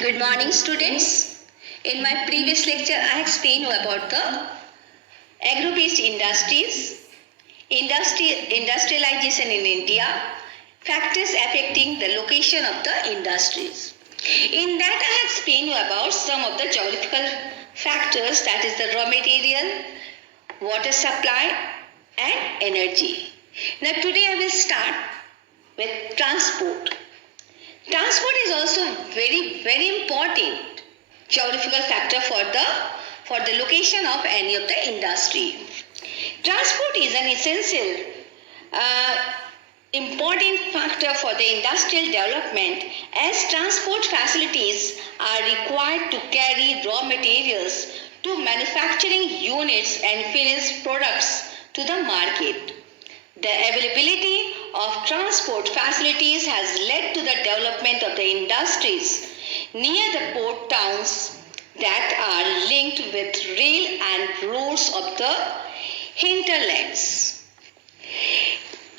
Good morning, students. In my previous lecture, I explained about the agro-based industries, industrialization in India, factors affecting the location of the industries. In that, I explained about some of the geographical factors, that is the raw material, water supply, and energy. Now, today I will start with transport. Transport is also very important geographical factor for the location of any of the industry. Transport is an essential important factor for the industrial development, as transport facilities are required to carry raw materials to manufacturing units and finished products to the market. The availability of transport facilities has led to the development of the industries near the port towns that are linked with rail and roads of the hinterlands.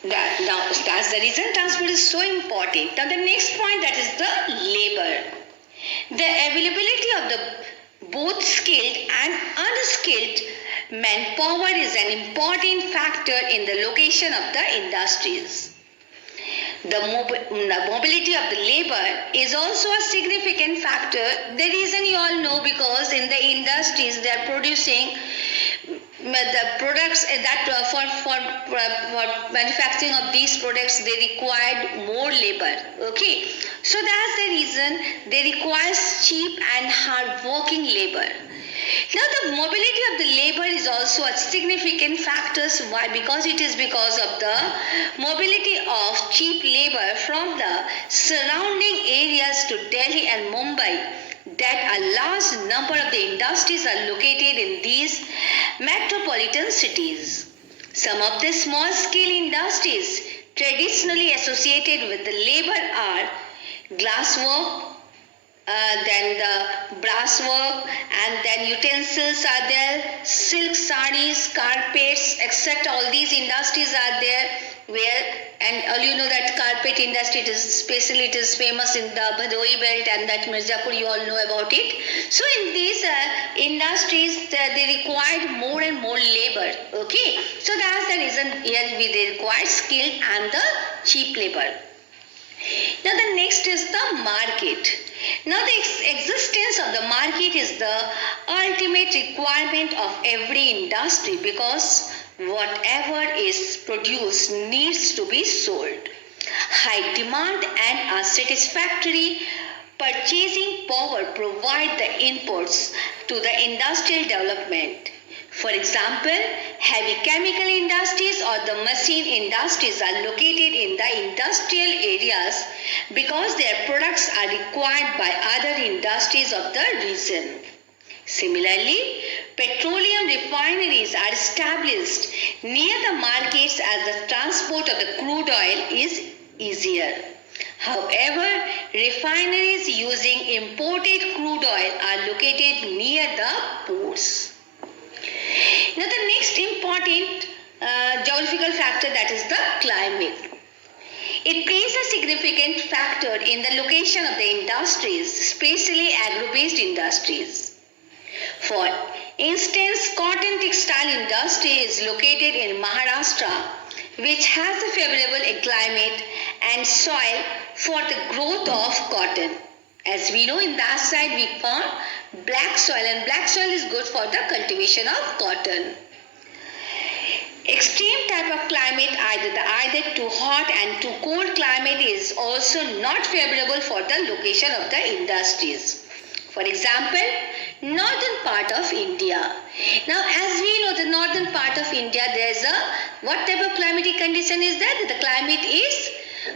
That's the reason transport is so important. Now the next point, that is the labor. The availability of the both skilled and unskilled manpower is an important factor in the location of the industries. The mobility of the labor is also a significant factor. The reason you all know, because in the industries they are producing the products that for manufacturing of these products they required more labor. Okay, so that's the reason they require cheap and hard working labor. Now the mobility of the labor is also a significant factor. Why? Because it is because of the mobility of cheap labor from the surrounding areas to Delhi and Mumbai that a large number of the industries are located in these metropolitan cities. Some of the small scale industries traditionally associated with the labor are glasswork, then the brass work, and then utensils are there, silk sarees, carpets, etc. All these industries are there where, and all you know that carpet industry, it is famous in the Bhadoi belt, and that Mirzapur, you all know about it. So in these industries they required more and more labor. Okay, so that's the reason here they require skill and the cheap labor. Now the next is the market. Now the existence of the market is the ultimate requirement of every industry, because whatever is produced needs to be sold. High demand and unsatisfactory purchasing power provide the inputs to the industrial development. For example, heavy chemical industries or the machine industries are located in the industrial areas because their products are required by other industries of the region. Similarly, petroleum refineries are established near the markets as the transport of the crude oil is easier. However, refineries using imported crude oil are located near the ports. Now the next important geographical factor, that is the climate. It plays a significant factor in the location of the industries, especially agro-based industries. For instance, cotton textile industry is located in Maharashtra, which has a favorable climate and soil for the growth of cotton. As we know, in that side we found black soil, and black soil is good for the cultivation of cotton. Extreme type of climate, either too hot and too cold climate, is also not favorable for the location of the industries. For example, northern part of India. Now as we know, the northern part of India, there is a what type of climatic condition is that? The climate is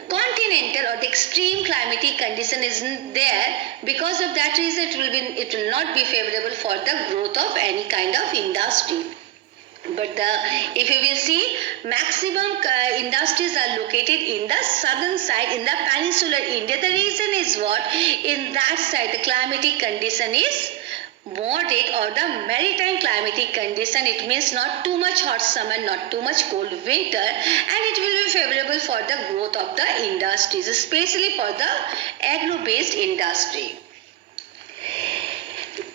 continental, or the extreme climatic condition isn't there. Because of that reason it will not be favorable for the growth of any kind of industry. But if you will see, maximum industries are located in the southern side, in the peninsular India. The reason is what? In that side the climatic condition is moderate, or the maritime climatic condition. It means not too much hot summer, not too much cold winter, and it will be favorable for the growth of the industries, especially for the agro-based industry.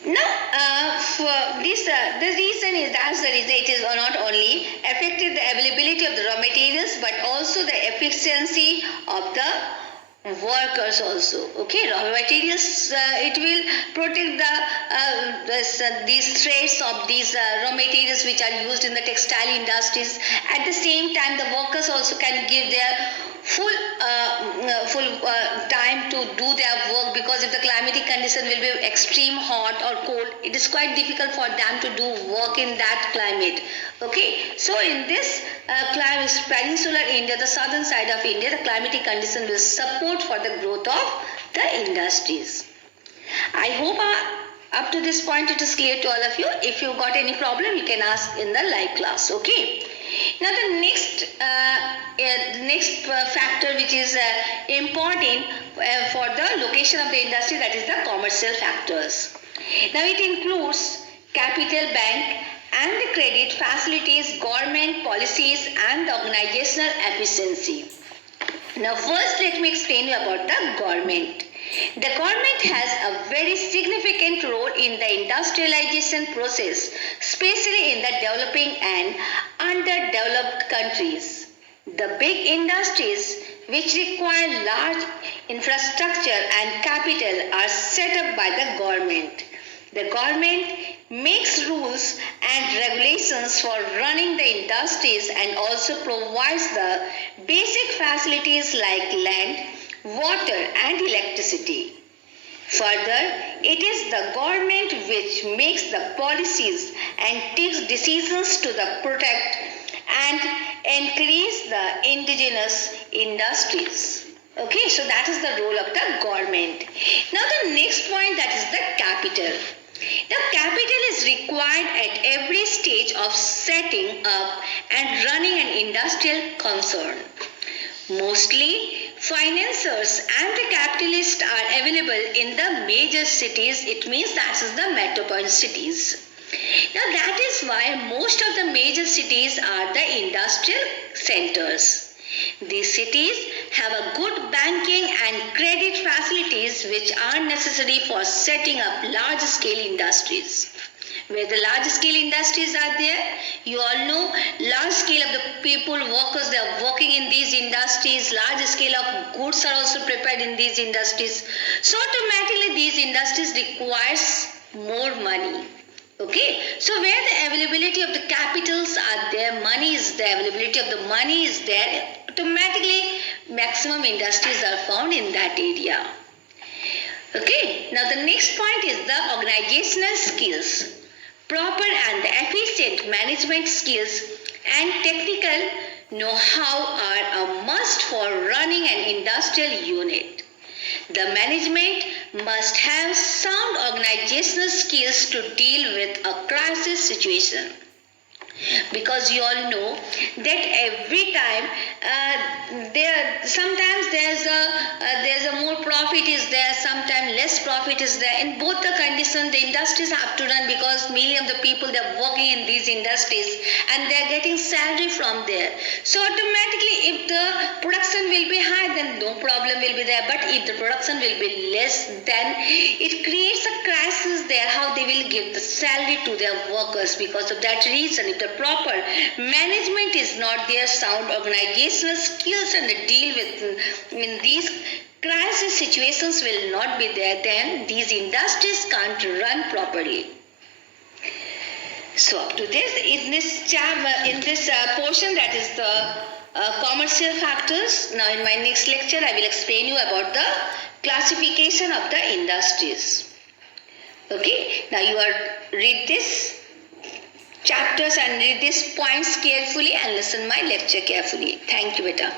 Now, for this, the reason is it is not only affected the availability of the raw materials but also the efficiency of the workers also. Okay, raw materials, it will protect these threads of these raw materials which are used in the textile industries. At the same time, the workers also can give their full time to do their work, because if the climatic condition will be extreme hot or cold, it is quite difficult for them to do work in that climate. Okay, so in this climate, peninsular India, the southern side of India, the climatic condition will support for the growth of the industries. I hope up to this point it is clear to all of you. If you got any problem, you can ask in the live class. Okay. Now the next factor which is important for the location of the industry, that is the commercial factors. Now it includes capital, bank and the credit facilities, government policies and the organizational efficiency. Now first let me explain you about the government. The government has a very significant role in the industrialization process, especially in the developing and underdeveloped countries. The big industries which require large infrastructure and capital are set up by the government. The government makes rules and regulations for running the industries and also provides the basic facilities like land, water and electricity. Further, it is the government which makes the policies and takes decisions to protect and increase the indigenous industries. Okay, so that is the role of the government. Now the next point, that is the capital. The capital is required at every stage of setting up and running an industrial concern. Mostly, financiers and the capitalists are available in the major cities. It means that is the metropolitan cities. Now that is why most of the major cities are the industrial centers. These cities have a good banking and credit facilities which are necessary for setting up large-scale industries. Where the large-scale industries are there, you all know, large scale of the people, workers, they are working in these industries. Large scale of goods are also prepared in these industries. So automatically these industries requires more money. Okay, so where the availability of the capitals are there, money is there, availability of the money is there, automatically maximum industries are found in that area. Okay, now the next point is the organizational skills. Proper and efficient management skills and technical know-how are a must for running an industrial unit. The management must have sound organizational skills to deal with a crisis situation. Because you all know that every time sometimes there's a more profit is there, sometimes less profit is there. In both the conditions, the industries have to run, because millions of the people, they're working in these industries and they're getting salary from there. So automatically if the production will be high, then no problem will be there. But if the production will be less, then it creates a crisis there, how they will give the salary to their workers. Because of that reason, if the proper management is not there, sound organizational skills and the deal with in these crisis situations will not be there, then these industries can't run properly. So up to this, in this portion, that is the commercial factors. Now in my next lecture, I will explain you about the classification of the industries. Okay, now you are read this chapters and read these points carefully and listen my lecture carefully. Thank you, beta.